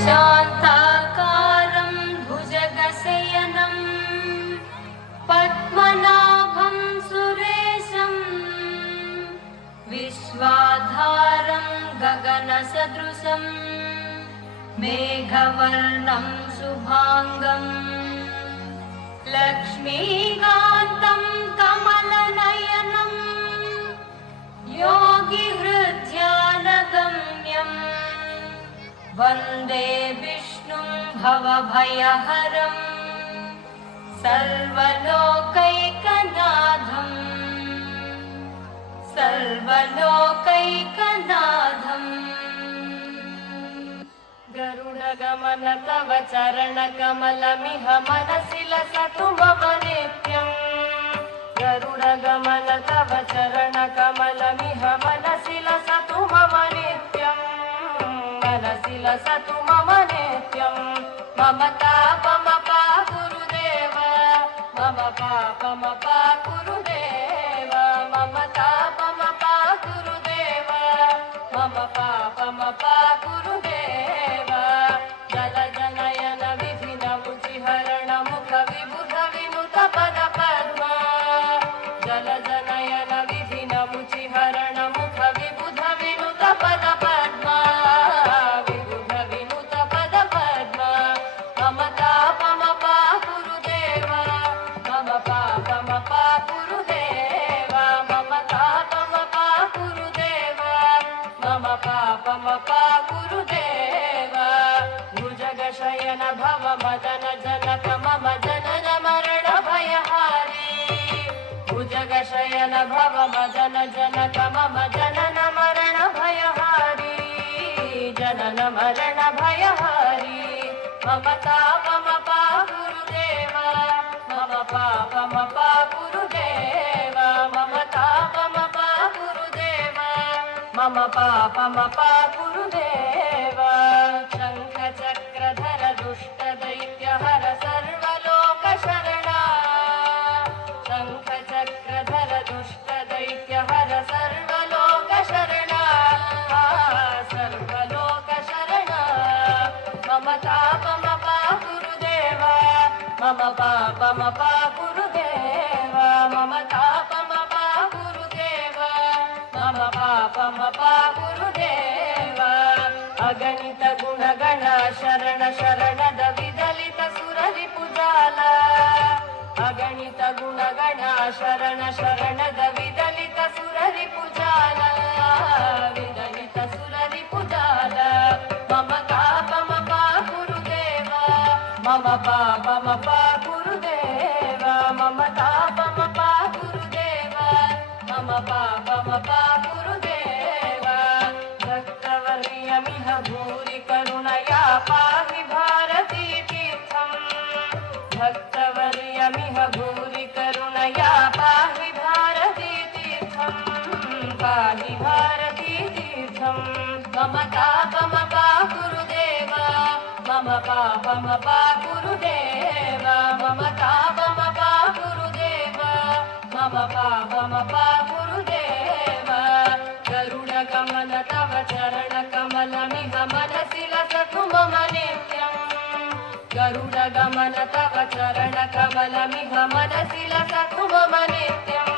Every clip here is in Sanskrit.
शान्ताकारं भुजगशयनं पद्मनाभं सुरेशं विश्वाधारं गगनसदृशं मेघवर्णं शुभांगं लक्ष्मीकान्तं कमलनयनं योगिहृद्यानगम्यम् वन्दे विष्णुं भवभयहरं सर्वलोकैकनाथम् सर्वलोकैकनाथम्। गरुडगमन तव चरणकमलमिह मनसि लसतु मम नित्यम्। गरुडगमन तव चरणकमलमिह मनसि लसतु मम नित्यम्। मनसि लसतु मम नित्यम्। मम तापमपा गुरुदेव मम पापमपा गुरुदेव मम तापमपा गुरुदेव मम पापमपा गुरुदेव। जलजनयन विधिनमुचिहरण मुख विबुध विनुत पद पद्मा। जलजनयन विधिनमुचिहरण मुख विबुध विनुत पद पद्मा। विबुध विनुत पद पद्मा। मम तापमपा गुरुदेव मम पापमपा गुरुदेव मम तापमपा गुरुदेव मम पापमपा गुरुदेव। भुजगशयन भव मदन जनक मम जनन मरण भयहारी। भुजगशयन भव मदन जनक मम जनन मरण भयहारी। जनन मरण भयहारी। मम तापमपा गुरुदेव मम पापमपा गुरुदेव मम तापमपा गुरुदेव मम पापमपा गुरुदेव। शङ्ख चक्रधर दुष्ट दैत्यहर सर्वलोकशरणा। शङ्ख चक्रधर दुष्ट दैत्यहर सर्वलोकशरणा। सर्वलोकशरणा। मम तापमपा गुरुदेव मम पापमपा गुरुदेव मम तापमपा गुरुदेव मम पापमपा गुरुदेव। अगणित गुणगण शरण शरणद विदलित सुररिपुजाल। अगणित गुणगण शरण शरणद विदलित सुररिपुजाल। विदलित सुररिपुजाल। मम तापमपा गुरुदेव मम पापमपा गुरुदेव मम तापमपा गुरुदेव मम पापमपा गुरुदेव। भक्तवर्यमिह भूरि करुणया पाहि भारती तीर्थम्। भक्तवर्यमिह भूरि करुणया पाहि भारती तीर्थम्। पाहि भारती तीर्थम्। मम तापमपा गुरुदेव मम पापमपा गुरुदेव मम तापमपा गुरुदेव मम पापमपा गुरुदेव। गरुडगमन तव चरणकमलमिह मनसि लसतु मम नित्यम्। गरुडगमन तव चरणकमलमिह मनसि लसतु मम नित्यम्।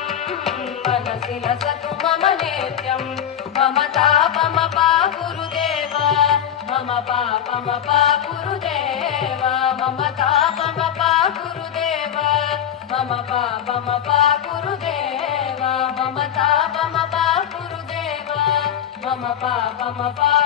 मनसि लसतु मम नित्यम्। मम तापमपा गुरुदेव मम पापमपा गुरुदेव मम तापमपा गुरुदेव मम पापमपा गुरुदेव मम तापमपा गुरुदेव मम पापमपा